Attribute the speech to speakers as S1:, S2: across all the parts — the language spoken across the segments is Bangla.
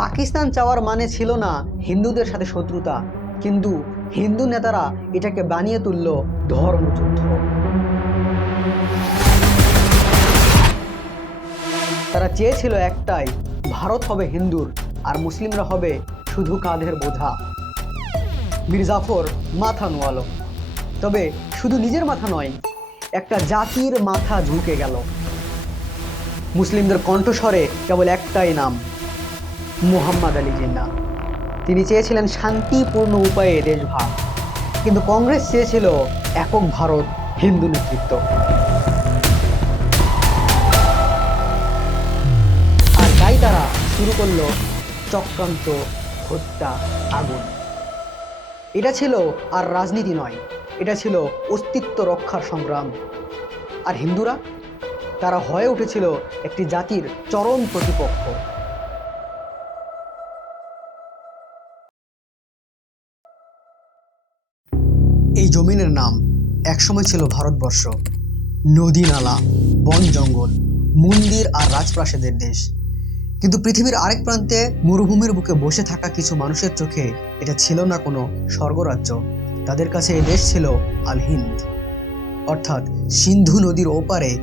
S1: পাকিস্তান চাওয়ার মানে ছিল না হিন্দুদের সাথে শত্রুতা, কিন্তু হিন্দু নেতারা এটাকে বানিয়ে তুলল ধর্মযুদ্ধ। তারা চেয়েছিল একটাই, ভারত হবে হিন্দুর আর মুসলিমরা হবে শুধু কাঁধের বোঝা। মির্জাফর মাথা নোয়ালো। তবে শুধু নিজের মাথা নয়, একটা জাতির মাথা ঝুঁকে গেল। মুসলিমদের কণ্ঠস্বরে কেবল একটাই নাম মুহাম্মদ আলী জিন্না। তিনি চেয়েছিলেন শান্তিপূর্ণ উপায়ে দেশভাগ কিন্তু কংগ্রেস চেয়েছিল একক ভারত, হিন্দু নেতৃত্ব। আর তাই তারা শুরু করল চক্রান্ত, হত্যা, আগুন। এটা ছিল আর রাজনীতি নয়, এটা ছিল অস্তিত্ব রক্ষার সংগ্রাম। আর হিন্দুরা? তারা হয়ে উঠেছিল একটি জাতির চরম প্রতিপক্ষ। এই জমিনের নাম একসময় ছিল ভারতবর্ষ। নদী নালা, বন জঙ্গল, মন্দির আর রাজপ্রাসাদের দেশ। কিন্তু পৃথিবীর আরেক প্রান্তে মরুভূমির বুকে বসে থাকা কিছু মানুষের চোখে এটা ছিল না কোনো স্বর্গরাজ্য। তাদের কাছে এই দেশ ছিল আল হিন্দ অর্থাৎ সিন্ধু নদীর ওপারে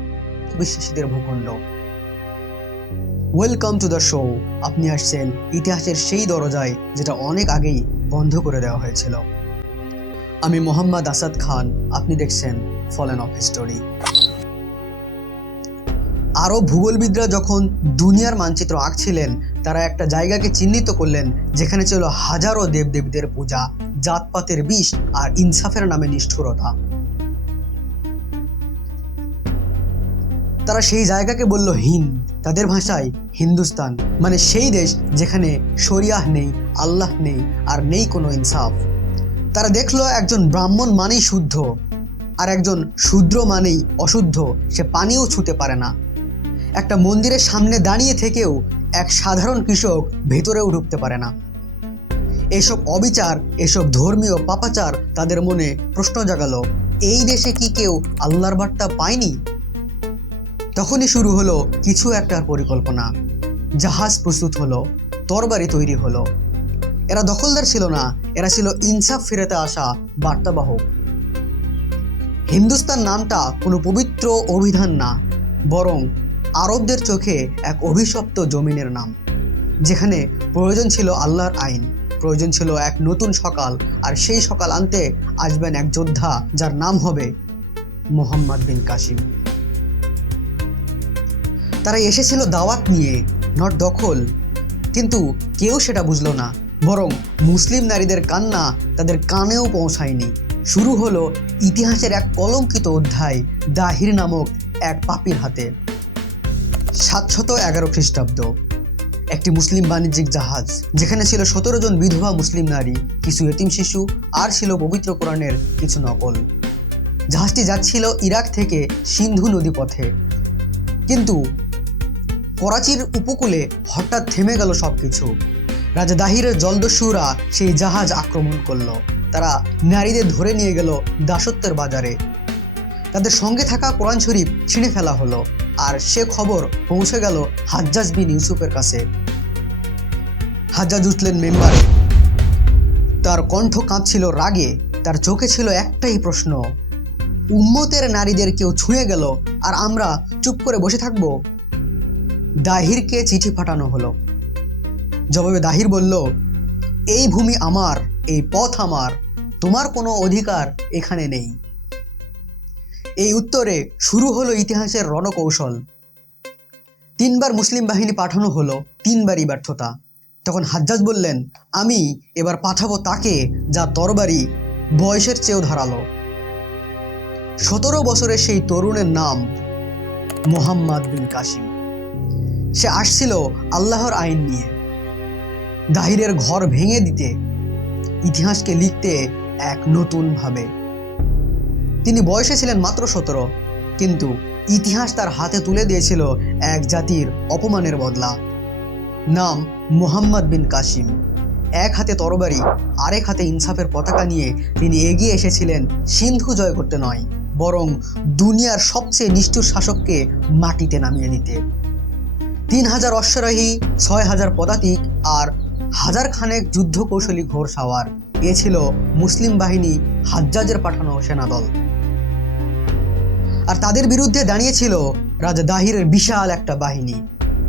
S1: বিশ্বাসীদের ভূখণ্ড। ওয়েলকাম টু দ্য শো আপনি আসছেন ইতিহাসের সেই দরজায় যেটা অনেক আগেই বন্ধ করে দেওয়া হয়েছিল। আমি মোহাম্মদ আসাদ খান, আপনি দেখছেন ফলেন অফ হিস্টোরি। আরও ভূগোলবিদরা যখন দুনিয়ার মানচিত্র আঁকছিলেন, তারা একটা জায়গাকে চিহ্নিত করলেন, যেখানে ছিল হাজারো দেবদেবীদের পূজা, জাতপাতের বিষ আর ইনসাফের নামে নিষ্ঠুরতা। তারা সেই জায়গাকে বলল হিন্দ, তাদের ভাষায় হিন্দুস্তান মানে সেই দেশ যেখানে শরিয়াহ নেই, আল্লাহ নেই, আর নেই কোনো ইনসাফ। তারা দেখল একজন ব্রাহ্মণ মানেই শুদ্ধ আর একজন শূদ্র মানেই অশুদ্ধ, সে পানিও ছুতে পারে না। একটা মন্দিরের সামনে দাঁড়িয়ে থেকেও এক সাধারণ কৃষক ভেতরেও ঢুকতে পারে না। এসব অবিচার, এসব ধর্মীয় পাপাচার তাদের মনে প্রশ্ন জাগালো, এই দেশে কি কেউ আল্লাহর বার্তা পায়নি? তখনই শুরু হলো কিছু একটার পরিকল্পনা। জাহাজ প্রস্তুত হলো, তরবারি তৈরি হলো। এরা দখলদার ছিল না। এরা ছিল ইনসাফ ফেরাতে আসা বার্তাবাহক। হিন্দুস্তান নামটা কোনো পবিত্র অভিধান না, বরং আরবদের চোখে এক অভিশপ্ত জমিনের নাম, যেখানে প্রয়োজন ছিল আল্লাহর আইন, প্রয়োজন ছিল এক নতুন সকাল, আর সেই সকাল আনতে আসবেন এক যোদ্ধা যার নাম হবে মোহাম্মদ বিন কাসিম। তারা এসেছিল দাওয়াত নিয়ে, নট দখল, কিন্তু কেউ সেটা বুঝলো না। বরং মুসলিম নারীদের কান্না তাদের কানেও পৌঁছায়নি। শুরু হলো ইতিহাসের এক কলঙ্কিত অধ্যায়, দাহির নামক এক পাপির হাতে। সাতশত এগারো খ্রিস্টাব্দ। একটি মুসলিম বাণিজ্যিক জাহাজ, যেখানে ছিল সতেরো জন বিধবা মুসলিম নারী, কিছু এতিম শিশু, আর ছিল পবিত্র কোরআনের কিছু নকল। জাহাজটি যাচ্ছিল ইরাক থেকে সিন্ধু নদী পথে কিন্তু করাচির উপকূলে হঠাৎ থেমে গেল সব কিছু রাজা দাহিরের জলদস্যুরা সেই জাহাজ আক্রমণ করল। তারা নারীদের ধরে নিয়ে গেল দাসত্বের বাজারে। তাদের সঙ্গে থাকা কোরআন শরীফ ছিঁড়ে ফেলা হলো আর সে খবর পৌঁছে গেল হাজ্জাজ বিন ইউসুফের কাছে। হাজ্জাজ উঠলেন মেম্বারে। তার কণ্ঠ কাঁপছিল রাগে, তার চোখে ছিল একটাই প্রশ্ন, উম্মতের নারীদের কেউ ছুঁয়ে গেল আর আমরা চুপ করে বসে থাকব? দাহিরকে চিঠি পাঠানো হলো। জবাবে দাহির বলল, এই ভূমি আমার, এই পথ আমার, তোমার কোনো অধিকার এখানে নেই। এই উত্তরে শুরু হলো ইতিহাসের রণকৌশল। তিনবার মুসলিম বাহিনী পাঠানো হলো, তিনবারই ব্যর্থতা। তখন হাজ্জাজ বললেন, আমি এবার পাঠাবো তাকে যা তরবারি বয়সের চেয়েও ধারালো। সতেরো বছরের সেই তরুণের নাম মোহাম্মদ বিন কাসিম। সে আসছিল আল্লাহর আইন নিয়ে। দাহিরের ঘর ভেঙে দিতে, ইতিহাসকে লিখতে এক নতুন ভাবে। তিনি বয়সে ছিলেন মাত্র সতেরো, কিন্তু ইতিহাস তার হাতে তুলে দিয়েছিল এক জাতির অপমানের বদলা। নাম মোহাম্মদ বিন কাসিম। এক হাতে তরবারি, আরেক হাতে ইনসাফের পতাকা নিয়ে তিনি এগিয়ে এসেছিলেন সিন্ধু জয় করতে নয়, বরং দুনিয়ার সবচেয়ে নিষ্ঠুর শাসককে মাটিতে নামিয়ে দিতে তিন হাজার অশ্বারোহী, ছয় হাজার পদাতিক আর হাজার খানেক যুদ্ধ কৌশলী ঘোর সাওয়ার। এ ছিল মুসলিম বাহিনী হাজ্জাজের পাঠানো সেনাদল। আর তাদের বিরুদ্ধে দাঁড়িয়েছিল রাজা দাহিরের বিশাল একটা বাহিনী,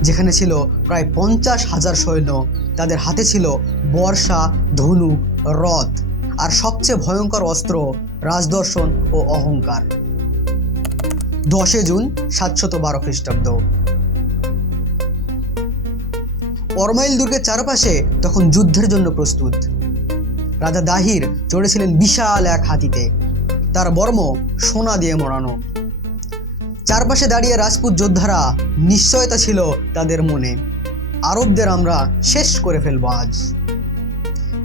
S1: যেখানে ছিল প্রায় পঞ্চাশ হাজার সৈন্য। তাদের হাতে ছিল বর্ষা ধনুক রথ আর সবচেয়ে ভয়ঙ্কর অস্ত্র রাজদর্শন ও অহংকার। দশে জুন সাতশত বারো খ্রিস্টাব্দ। অরমাইল দুর্গের চারপাশে তখন যুদ্ধের জন্য প্রস্তুত। রাজা দাহির চড়েছিলেন বিশাল এক হাতিতে। তার বর্ম সোনা দিয়ে মোড়ানো। চারপাশে দাঁড়িয়ে রাজপুত যোদ্ধারা নিশ্চয়তা ছিল তাদের মনে। আরবদের আমরা শেষ করে ফেলব আজ।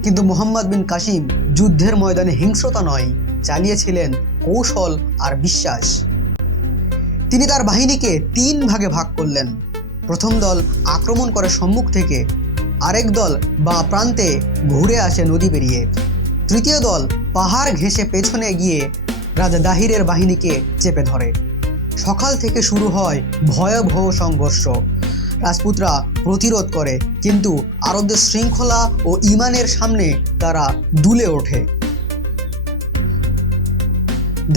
S1: কিন্তু মোহাম্মদ বিন কাসিম যুদ্ধের ময়দানে হিংস্রতা নয়, চালিয়েছিলেন কৌশল আর বিশ্বাস। তিনি তার বাহিনীকে তিন ভাগে ভাগ করলেন। প্রথম দল আক্রমণ করে সম্মুখ থেকে আরেক দল বা প্রান্তে ঘুরে আসে নদী পেরিয়ে। তৃতীয় দল পাহাড় ঘেঁষে পেছনে গিয়ে রাজা দাহিরের বাহিনীকে চেপে ধরে। সকাল থেকে শুরু হয় ভয়াবহ সংঘর্ষ। রাজপুতরা প্রতিরোধ করে, কিন্তু আরবদের শৃঙ্খলা ও ইমানের সামনে তারা দুলে ওঠে।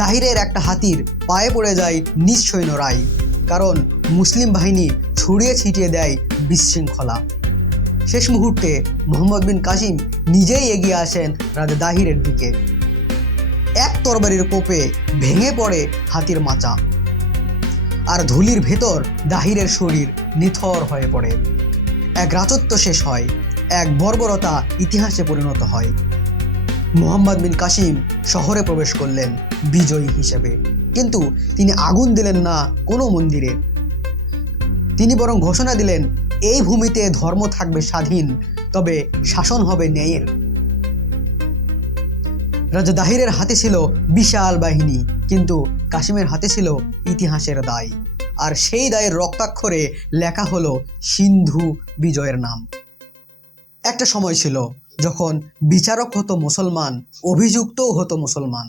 S1: দাহিরের একটা হাতির পায়ে পড়ে যায় নিঃসৈন্য রায়, কারণ মুসলিম বাহিনী ছড়িয়ে ছিটিয়ে দেয় বিশৃঙ্খলা। শেষ মুহূর্তে মোহাম্মদ বিন কাসিম নিজেই এগিয়ে আসেন রাজা দাহিরের দিকে। এক তরবারির কোপে ভেঙে পড়ে হাতির মাচা। আর ধুলির ভেতর দাহিরের শরীর নিথর হয়ে পড়ে। এক রাজত্ব শেষ হয়, এক বর্বরতা ইতিহাসে পরিণত হয়। মোহাম্মদ বিন কাসিম শহরে প্রবেশ করলেন বিজয়ী হিসেবে। কিন্তু তিনি আগুন দিলেন না কোনো মন্দিরে। তিনি বরং ঘোষণা দিলেন, এই ভূমিতে ধর্ম থাকবে স্বাধীন, তবে শাসন হবে ন্যায়ের। রাজা দাহিরের হাতে ছিল বিশাল বাহিনী, কিন্তু কাশিমের হাতে ছিল ইতিহাসের দায়। আর সেই দায়ের রক্তাক্ষরে লেখা হলো সিন্ধু বিজয়ের নাম। একটা সময় ছিল যখন বিচারক হতো মুসলমান, অভিযুক্তও হতো মুসলমান।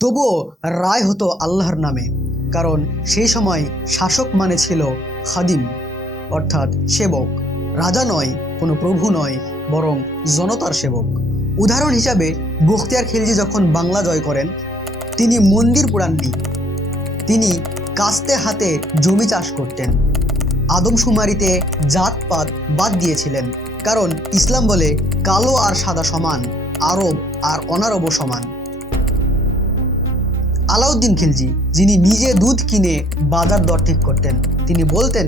S1: তবুও রায় হতো আল্লাহর নামে, কারণ সেই সময় শাসক মানে ছিল খাদিম, অর্থাৎ সেবক। রাজা নয়, কোনো প্রভু নয়, বরং জনতার সেবক। উদাহরণ হিসাবে, বখতিয়ার খিলজি যখন বাংলা জয় করেন, তিনি মন্দির পোড়াননি তিনি কাস্তে হাতে জমি চাষ করতেন। আদমশুমারিতে জাতপাত বাদ দিয়েছিলেন, কারণ ইসলাম বলে কালো আর সাদা সমান, আরব আর অনারবও সমান। আলাউদ্দিন খিলজি, যিনি নিজে দুধ কিনে বাজার দর ঠিক করতেন, তিনি বলতেন,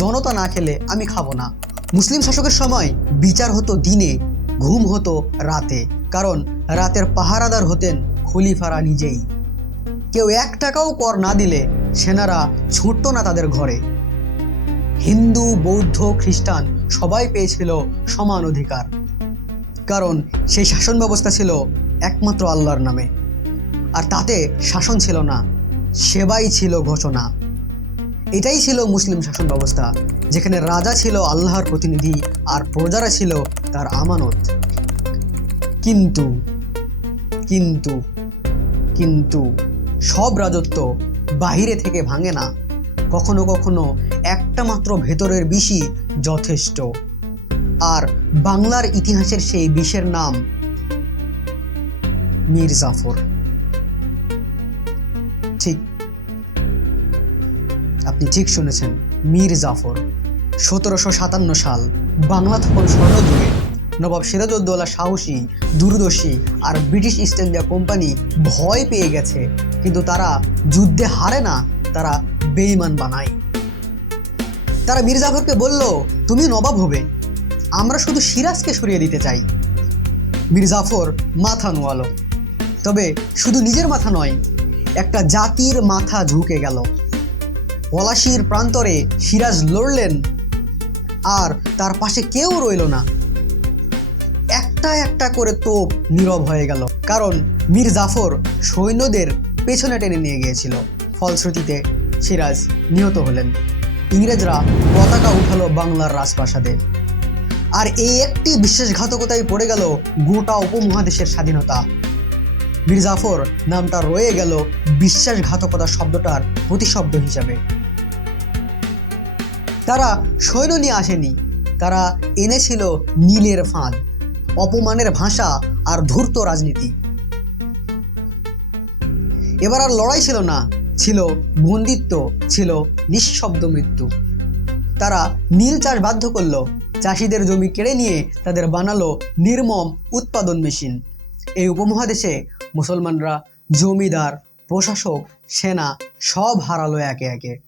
S1: জনতা না খেলে আমি খাব না। মুসলিম শাসকের সময় বিচার হতো দিনে, ঘুম হতো রাতে, কারণ রাতের পাহারাদার হতেন খলিফারা নিজেই। কেউ এক টাকাও কর না দিলে সেনারা ছুটত না তাদের ঘরে। হিন্দু, বৌদ্ধ, খ্রিস্টান সবাই পেয়েছিল সমান অধিকার, কারণ সেই শাসন ব্যবস্থা ছিল একমাত্র আল্লাহর নামে। আর তাতে শাসন ছিল না, সেবাই ছিল ঘোষণা। এটাই ছিল মুসলিম শাসন ব্যবস্থা, যেখানে রাজা ছিল আল্লাহর প্রতিনিধি আর প্রজারা ছিল তার আমানত। কিন্তু কিন্তু কিন্তু সব রাজত্ব বাহিরে থেকে ভাঙে না। কখনো কখনো একটা মাত্র ভেতরের বিষই যথেষ্ট। আর বাংলার ইতিহাসের সেই বিষের নাম মীর জাফর ঠিক। আপনি ঠিক শুনেছেন, মীর জাফর, সতেরোশো সাতান্ন সাল, বাংলা তখন স্বর্ণযুগে। নবাব সিরাজউদ্দৌলা সাহসী, দূরদর্শী আর ব্রিটিশ ইস্ট ইন্ডিয়া কোম্পানি ভয় পেয়ে গেছে, কিন্তু তারা যুদ্ধে হারে না, তারা বেইমান বানায়। তারা মীর জাফরকে বলল, তুমি নবাব হবে। আমরা শুধু সিরাজকে সরিয়ে দিতে চাই। মীর জাফর মাথা নোয়ালো। তবে শুধু নিজের মাথা নয় একটা জাতির মাথা ঝুঁকে গেল। পলাশির প্রান্তরে সিরাজ লড়লেন আর তার পাশে কেউ রইল না। একটা একটা করে তোপ নীরব হয়ে গেল, কারণ মীর জাফর সৈন্যদের পেছনে টেনে নিয়ে গিয়েছিল। ফলশ্রুতিতে সিরাজ নিহত হলেন। ইংরেজরা পতাকা উঠালো বাংলার রাজপ্রাসাদে। আর এই একটি বিশ্বাসঘাতকতায় পড়ে গেল গোটা উপমহাদেশের স্বাধীনতা। মীর জাফর নামটা রয়ে গেল বিশ্বাসঘাতকতা শব্দটার প্রতিশব্দ হিসাবে। তারা সৈন্য নিয়ে আসেনি, তারা এনেছিল নীলের ফাঁদ, অপমানের ভাষা আর ধূর্ত রাজনীতি। এবার আর লড়াই ছিল না, ছিল বন্দিত্ব, ছিল নিঃশব্দ মৃত্যু। তারা নীল চাষ বাধ্য করল, চাষিদের জমি কেড়ে নিয়ে তাদের বানালো নির্মম উৎপাদন মেশিন। এই উপমহাদেশে মুসলমানরা, জমিদার, প্রশাসক, সেনা, সব হারালো একে একে।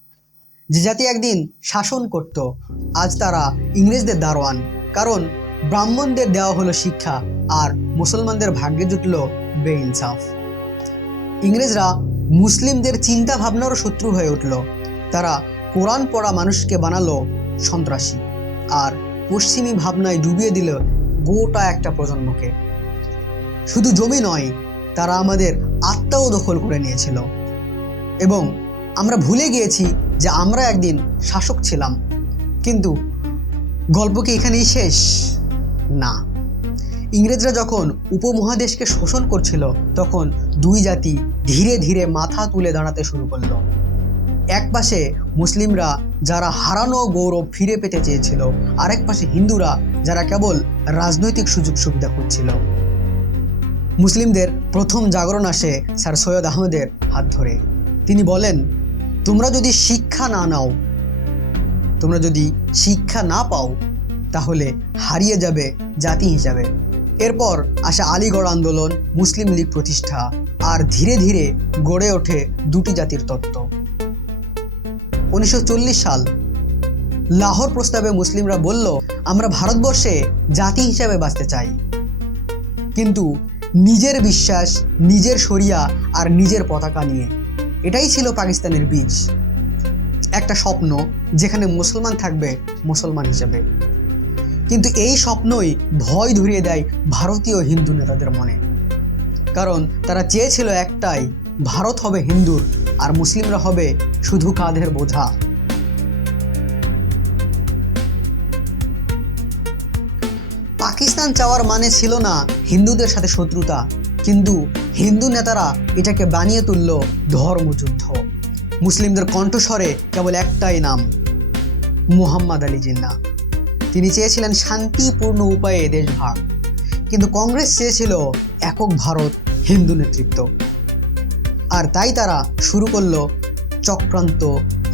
S1: যে জাতি একদিন শাসন করত, আজ তারা ইংরেজদের দারোয়ান। কারণ ব্রাহ্মণদের দেওয়া হলো শিক্ষা, আর মুসলমানদের ভাগ্যে জুটল বেইনসাফ। ইংরেজরা মুসলিমদের চিন্তা ভাবনারও শত্রু হয়ে উঠল। তারা কোরআন পড়া মানুষকে বানালো সন্ত্রাসী, আর পশ্চিমী ভাবনায় ডুবিয়ে দিল গোটা একটা প্রজন্মকে। শুধু জমি নয় তারা আমাদের আত্মাও দখল করে নিয়েছিল। এবং আমরা ভুলে গিয়েছি যে আমরা একদিন শাসক ছিলাম। কিন্তু গল্প কি এখানেই শেষ? না। ইংরেজরা যখন উপমহাদেশকে শোষণ করছিল, তখন দুই জাতি ধীরে ধীরে মাথা তুলে দাঁড়াতে শুরু করল। এক পাশে মুসলিমরা যারা হারানো গৌরব ফিরে পেতে চেয়েছিল, আরেক পাশে হিন্দুরা যারা কেবল রাজনৈতিক সুযোগ সুবিধা খুঁজছিল। মুসলিমদের প্রথম জাগরণ আসে স্যার সৈয়দ আহমেদের হাত ধরে। তিনি বলেন, তোমরা যদি শিক্ষা না নাও, তোমরা যদি শিক্ষা না পাও, তাহলে হারিয়ে যাবে জাতি হিসাবে। এরপর আসে আলিগড় আন্দোলন, মুসলিম লীগ প্রতিষ্ঠা, আর ধীরে ধীরে গড়ে ওঠে দুটি জাতির তত্ত্ব। উনিশশো চল্লিশ সাল, লাহোর প্রস্তাবে মুসলিমরা বলল, আমরা ভারতবর্ষে জাতি হিসাবে বাঁচতে চাই। কিন্তু নিজের বিশ্বাস, নিজের শরিয়া আর নিজের পতাকা নিয়ে। এটাই ছিল পাকিস্তানের বীজ। একটা স্বপ্ন যেখানে মুসলমান থাকবে মুসলমান হিসেবে। কিন্তু এই স্বপ্নই ভয় ধরিয়ে দেয় ভারতীয় হিন্দু নেতাদের মনে। কারণ তারা চেয়েছিল একটাই, ভারত হবে হিন্দুর আর মুসলিমরা হবে শুধু কাঁধের বোঝা। পাকিস্তান চাওয়ার মানে ছিল না হিন্দুদের সাথে শত্রুতা, কিন্তু হিন্দু নেতারা এটাকে বানিয়ে তুলল ধর্মযুদ্ধ মুসলিমদের কণ্ঠস্বরে কেবল একটাই নাম, মুহাম্মদ আলী জিন্না। তিনি চেয়েছিলেন শান্তিপূর্ণ উপায়ে দেশভাগ কিন্তু কংগ্রেস চেয়েছিল একক ভারত, হিন্দু নেতৃত্ব। আর তাই তারা শুরু করল চক্রান্ত,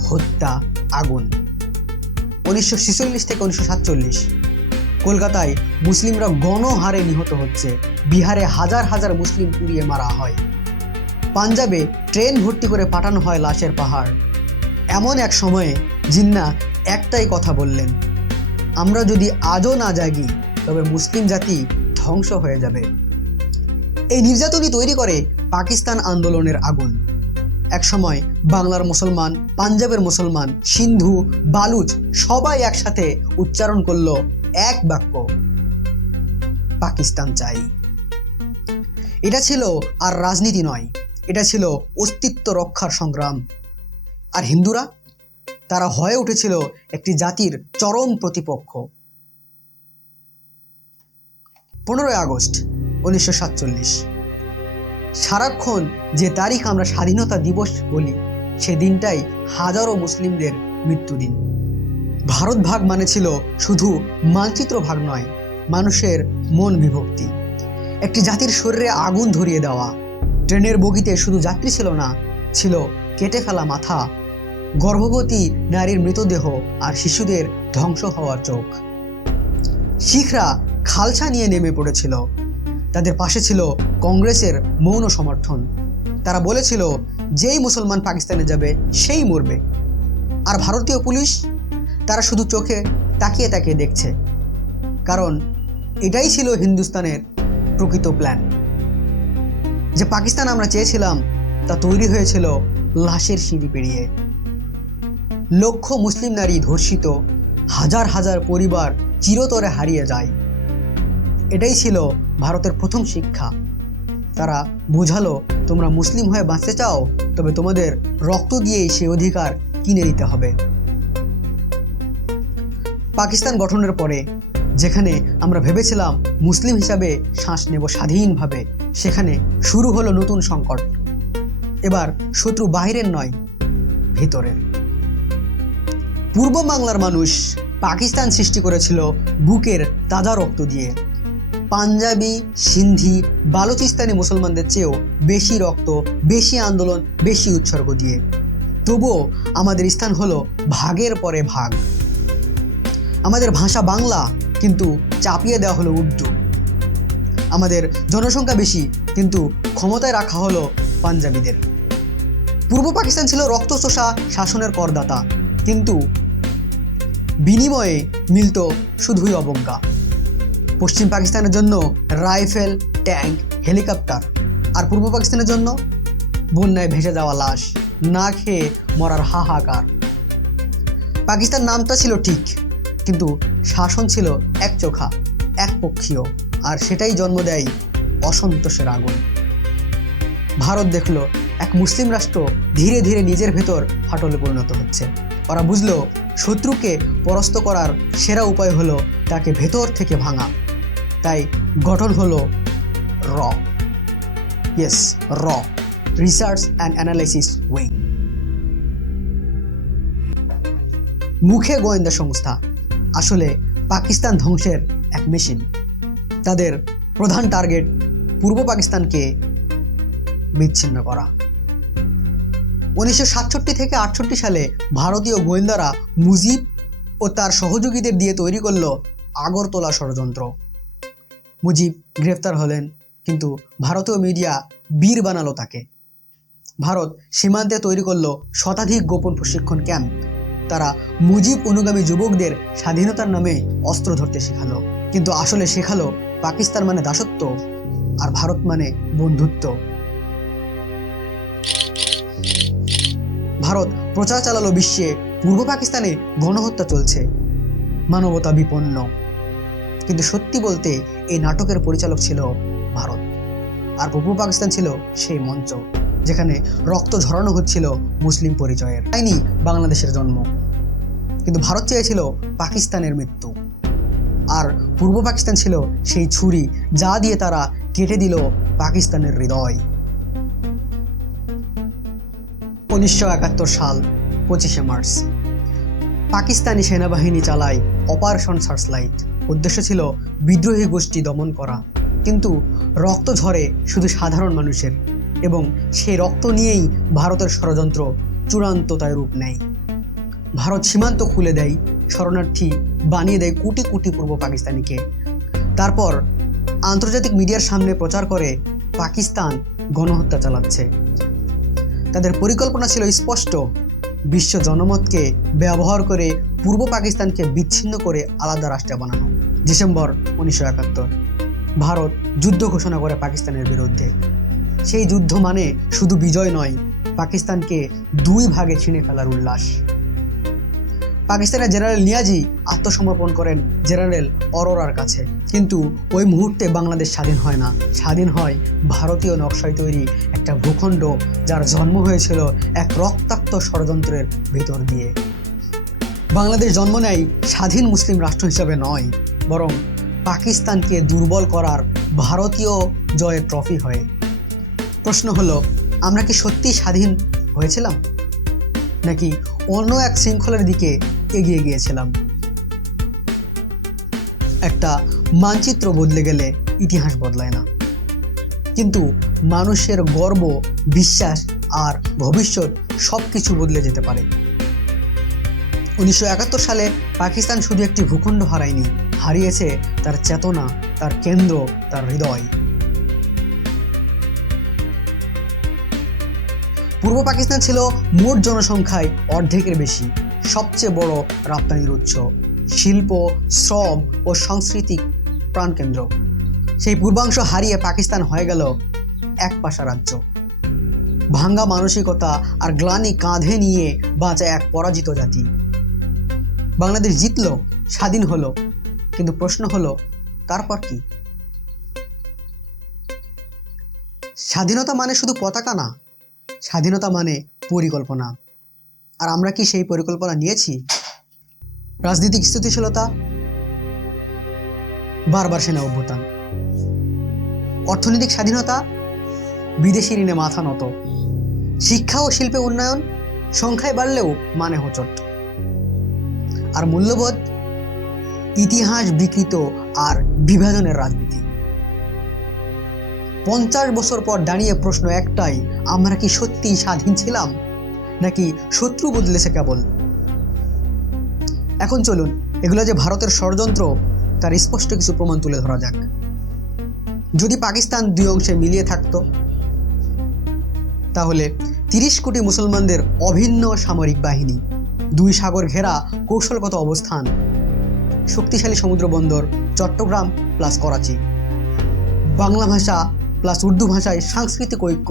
S1: হত্যা, আগুন। উনিশশো ছেচল্লিশ থেকে উনিশশো সাতচল্লিশ কলকাতায় মুসলিমরা গণহারে নিহত হচ্ছে। বিহারে হাজার হাজার মুসলিম পুড়িয়ে মারা হয়। পাঞ্জাবে ট্রেন ভর্তি করে পাঠানো হয় লাশের পাহাড়। এমন এক সময়ে জিন্না একটাই কথা বললেন, আমরা যদি আজও না জাগি, তবে মুসলিম জাতি ধ্বংস হয়ে যাবে। এই নির্যাতনই তৈরি করে পাকিস্তান আন্দোলনের আগুন। একসময় বাংলার মুসলমান, পাঞ্জাবের মুসলমান, সিন্ধু, বালুচ সবাই একসাথে উচ্চারণ করল এক বাক্য, পাকিস্তান চাই। এটা ছিল আর রাজনীতি নয়, এটা ছিল অস্তিত্ব রক্ষার সংগ্রাম। আর হিন্দুরা, তারা হয়ে উঠেছিল একটি জাতির চরম প্রতিপক্ষ। পনেরোই আগস্ট, উনিশশো সাতচল্লিশ। সারাক্ষণ যে তারিখ আমরা স্বাধীনতা দিবস বলি সেদিনটাই হাজারো মুসলিমদের মৃত্যুদিন। ভারত ভাগ মানে ছিল শুধু মানচিত্র ভাগ নয়, মানুষের মন বিভক্তি। একটি জাতির শরীরে আগুন ধরিয়ে দেওয়া, ট্রেনের বগিতে শুধু যাত্রী ছিল না, ছিল কেটে ফেলা মাথা, গর্ভবতী নারীর মৃতদেহ আর শিশুদের ধ্বংস হওয়ার চোখ। শিখরা খালসা নিয়ে নেমে পড়েছিল। তাদের পাশে ছিল কংগ্রেসের মৌন সমর্থন। তারা বলেছিল, যেই মুসলমান পাকিস্তানে যাবে, সেই মরবে। আর ভারতীয় পুলিশ তারা শুধু চোখে তাকিয়ে তাকিয়ে দেখছে। কারণ এটাই ছিল হিন্দুস্তানের প্রকৃত প্ল্যান যে পাকিস্তান আমরা চেয়েছিলাম, তা তৈরি হয়েছিল লাশের সিঁড়ি পেরিয়ে। লক্ষ মুসলিম নারী ধর্ষিত, হাজার হাজার পরিবার চিরতরে হারিয়ে যায়। এটাই ছিল ভারতের প্রথম শিক্ষা। তারা বোঝালো, তোমরা মুসলিম হয়ে বাঁচতে চাও, তবে তোমাদের রক্ত দিয়েই সে অধিকার কিনে নিতে হবে। পাকিস্তান গঠনের পরে, যেখানে আমরা ভেবেছিলাম মুসলিম হিসাবে শ্বাস নেব স্বাধীনভাবে, সেখানে শুরু হলো নতুন সংকট। এবার শত্রু বাহিরের নয়, ভিতরের। পূর্ব বাংলার মানুষ পাকিস্তান সৃষ্টি করেছিল বুকের তাজা রক্ত দিয়ে। পাঞ্জাবি, সিন্ধি, বালুচিস্তানি মুসলমানদের চেয়েও বেশি রক্ত, বেশি আন্দোলন, বেশি উৎসর্গ দিয়ে। তবুও আমাদের স্থান হলো ভাগের পরে ভাগ। আমাদের ভাষা বাংলা, কিন্তু চাপিয়ে দেওয়া হলো উর্দু। আমাদের জনসংখ্যা বেশি, কিন্তু ক্ষমতায় রাখা হলো পাঞ্জাবিদের। পূর্ব পাকিস্তান ছিল রক্তচোষা শাসনের করদাতা, কিন্তু বিনিময়ে মিলত শুধুই অবজ্ঞা। পশ্চিম পাকিস্তানের জন্য রাইফেল, ট্যাঙ্ক, হেলিকপ্টার, আর পূর্ব পাকিস্তানের জন্য বন্যায় ভেসে যাওয়া লাশ, না খেয়ে মরার হাহাকার। পাকিস্তান নামটা ছিল ঠিক কিন্তু শাসন ছিল একচোখা একপক্ষীয় আর সেটাই জন্ম দেয় অসন্তোষের আগুন। ভারত দেখল এক মুসলিম রাষ্ট্র ধীরে ধীরে নিজের ভেতর ফাটলে পরিণত হচ্ছে। ওরা বুঝলো শত্রুকে পরাস্ত করার সেরা উপায় হলো তাকে ভেতর থেকে ভাঙা। তাই গঠন হলো র। ইয়েস র। রিসার্চ অ্যান্ড অ্যানালাইসিস উইং মুখে গোয়েন্দা সংস্থা। আসলে পাকিস্তান ধ্বংসের এক মেশিন তাদের প্রধান টার্গেট পূর্ব পাকিস্তানকে বিচ্ছিন্ন করা। উনিশশো সাতষট্টি থেকে আটষট্টি সালে ভারতীয় গোয়েন্দারা মুজিব ও তার সহযোগীদের দিয়ে তৈরি করল আগরতলা ষড়যন্ত্র। মুজিব গ্রেফতার হলেন, কিন্তু ভারতীয় মিডিয়া বীর বানালো তাকে। ভারত সীমান্তে তৈরি করল শতাধিক গোপন প্রশিক্ষণ ক্যাম্প। তারা মুজিব অনুগামী যুবকদের স্বাধীনতার নামে অস্ত্র ধরতে শেখালো। কিন্তু আসলে শেখালো পাকিস্তান মানে দাসত্ব আর ভারত মানে বন্ধুত্ব। ভারত প্রচার চালালো বিশ্বে, পূর্ব পাকিস্তানে গণহত্যা চলছে। মানবতা বিপন্ন। কিন্তু সত্যি বলতে এই নাটকের পরিচালক ছিল ভারত। আর পূর্ব পাকিস্তান ছিল সেই মঞ্চ, যেখানে রক্ত ঝরানো হচ্ছিল মুসলিম পরিচয়ের। তাইনি বাংলাদেশের জন্ম। কিন্তু ভারত চেয়েছিল পাকিস্তানের মৃত্যু। আর পূর্ব পাকিস্তান ছিল সেই ছুরি যা দিয়ে তারা কেটে দিল পাকিস্তানের হৃদয়। উনিশশো একাত্তর সাল, পঁচিশে মার্চ। পাকিস্তানি সেনাবাহিনী চালায় অপারেশন সার্চলাইট। উদ্দেশ্য ছিল বিদ্রোহী গোষ্ঠী দমন করা। কিন্তু রক্ত ঝরে শুধু সাধারণ মানুষের এবং সেই রক্ত নিয়েই ভারতের ষড়যন্ত্র চূড়ান্ততায় রূপ নেয়। ভারত সীমান্ত খুলে দেয়, শরণার্থী বানিয়ে দেয় কোটি কোটি পূর্ব পাকিস্তানিকে। তারপর আন্তর্জাতিক মিডিয়ার সামনে প্রচার করে পাকিস্তান গণহত্যা চালাচ্ছে। তাদের পরিকল্পনা ছিল স্পষ্ট, বিশ্ব জনমতকে ব্যবহার করে পূর্ব পাকিস্তানকে বিচ্ছিন্ন করে আলাদা রাষ্ট্র বানানো, ডিসেম্বর উনিশশো একাত্তর। ভারত যুদ্ধ ঘোষণা করে পাকিস্তানের বিরুদ্ধে। সেই যুদ্ধ মানে শুধু বিজয় নয়, পাকিস্তানকে দুই ভাগে ছিঁড়ে ফেলার উল্লাস। পাকিস্তানের জেনারেল নিয়াজি আত্মসমর্পণ করেন জেনারেল অরোরার কাছে। কিন্তু ওই মুহূর্তে বাংলাদেশ স্বাধীন হয় না। স্বাধীন হয় ভারতীয় নকশায় তৈরি একটা ভূখণ্ড যার জন্ম হয়েছিল এক রক্তাক্ত ষড়যন্ত্রের ভেতর দিয়ে। বাংলাদেশ জন্ম নেয় স্বাধীন মুসলিম রাষ্ট্র হিসাবে নয়, বরং পাকিস্তানকে দুর্বল করার ভারতীয় জয়ের ট্রফি হয়ে। প্রশ্ন হলো, আমরা কি সত্যি স্বাধীন হয়েছিলাম? নাকি অন্য এক শৃঙ্খলার দিকে এগিয়ে গিয়েছিলাম। একটা মানচিত্র বদলে গেলে ইতিহাস বদলায় না। কিন্তু মানুষের গর্ব, বিশ্বাস আর ভবিষ্যৎ সব কিছু বদলে যেতে পারে। উনিশশো একাত্তর সালে পাকিস্তান শুধু একটি ভূখণ্ড হারায়নি, হারিয়েছে তার চেতনা, তার কেন্দ্র, তার হৃদয়। পূর্ব পাকিস্তান ছিল মোট জনসংখ্যায় অর্ধেকের বেশি। সবচেয়ে বড় রপ্তানির উৎস, শিল্প, শ্রম ও সাংস্কৃতিক প্রাণকেন্দ্র। সেই পূর্বাংশ হারিয়ে পাকিস্তান হয়ে গেল এক পাশা রাজ্য। ভাঙ্গা মানসিকতা আর গ্লানি কাঁধে নিয়ে বাঁচা এক পরাজিত জাতি। বাংলাদেশ জিতল, স্বাধীন হলো, কিন্তু প্রশ্ন হলো, তারপর কি? স্বাধীনতা মানে শুধু পতাকা না, স্বাধীনতা মানে পরিকল্পনা। আর আমরা কি সেই পরিকল্পনা নিয়েছি? রাজনৈতিক স্থিতিশীলতা, বারবার সেনা অভ্যুত্থান, অর্থনৈতিক স্বাধীনতা, বিদেশি ঋণে মাথা নত, শিক্ষা ও শিল্পে উন্নয়ন, সংখ্যায় বাড়লেও মানে হোচট। আর মূল্যবোধ, ইতিহাস বিকৃত আর বিভাজনের রাজনীতি। পঞ্চাশ বছর পর দাঁড়িয়ে প্রশ্ন একটাই, আমরা কি সত্যিই স্বাধীন ছিলাম? নাকি শত্রু বদলেছে কেবল? এখন চলুন, এগুলো যে ভারতের ষড়যন্ত্র, তার স্পষ্ট কিছু প্রমাণ তুলে ধরা যাক। যদি পাকিস্তান দুই অংশে মিলিয়ে থাকতো, তাহলে তিরিশ কোটি মুসলমানদের অভিন্ন সামরিক বাহিনী, দুই সাগর ঘেরা কৌশলগত অবস্থান, শক্তিশালী সমুদ্র বন্দর, চট্টগ্রাম প্লাস করাচি, বাংলা ভাষা প্লাস উর্দু ভাষায় সাংস্কৃতিক ঐক্য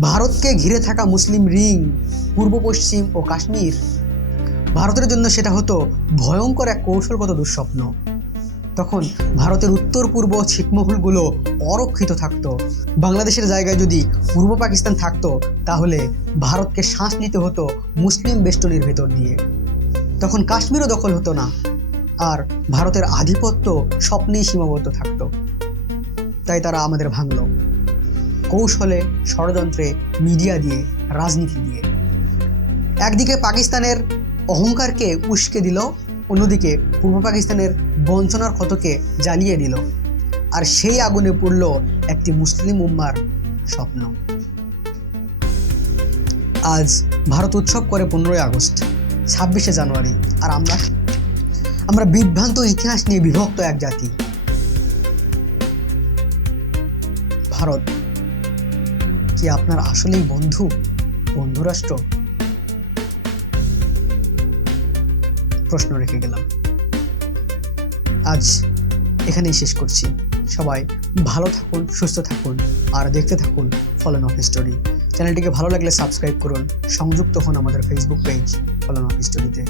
S1: ভারতকে ঘিরে থাকা মুসলিম রিং পূর্ব, পশ্চিম ও কাশ্মীর। ভারতের জন্য সেটা হতো ভয়ঙ্কর এক কৌশলগত দুঃস্বপ্ন। তখন ভারতের উত্তর, পূর্ব ছিটমহলগুলো অরক্ষিত থাকত। বাংলাদেশের জায়গায় যদি পূর্ব পাকিস্তান থাকতো, তাহলে ভারতকে শ্বাস নিতে হতো মুসলিম বেষ্টনীর ভেতর দিয়ে। তখন কাশ্মীরও দখল হতো না, আর ভারতের আধিপত্য স্বপ্নেই সীমাবদ্ধ থাকত। তাই তারা আমাদের ভাঙল। কৌশলে ষড়যন্ত্রে মিডিয়া দিয়ে, রাজনীতি দিয়ে। একদিকে পাকিস্তানের অহংকারকে উস্কে দিল, অন্যদিকে পূর্ব পাকিস্তানের বঞ্চনার ক্ষতকে জ্বালিয়ে দিল। আর সেই আগুনে পড়ল একটি মুসলিম উম্মার স্বপ্ন। আজ ভারত উৎসব করে পনেরোই আগস্ট, ছাব্বিশে জানুয়ারি, আর আমরা আমরা বিভ্রান্ত ইতিহাস নিয়ে বিভক্ত এক জাতি। ভারত কি আপনার আসলেই বন্ধু বন্ধু রাষ্ট্র প্রশ্ন রেখে গেলাম। আজ এখানেই শেষ করছি। সবাই ভালো থাকুন, সুস্থ থাকুন, আর দেখতে থাকুন ফলন অফ স্টোরি চ্যানেলটিকে ভালো লাগলে সাবস্ক্রাইব করুন। সংযুক্ত হন আমাদের ফেসবুক পেজ ফলন অফ স্টোরিতে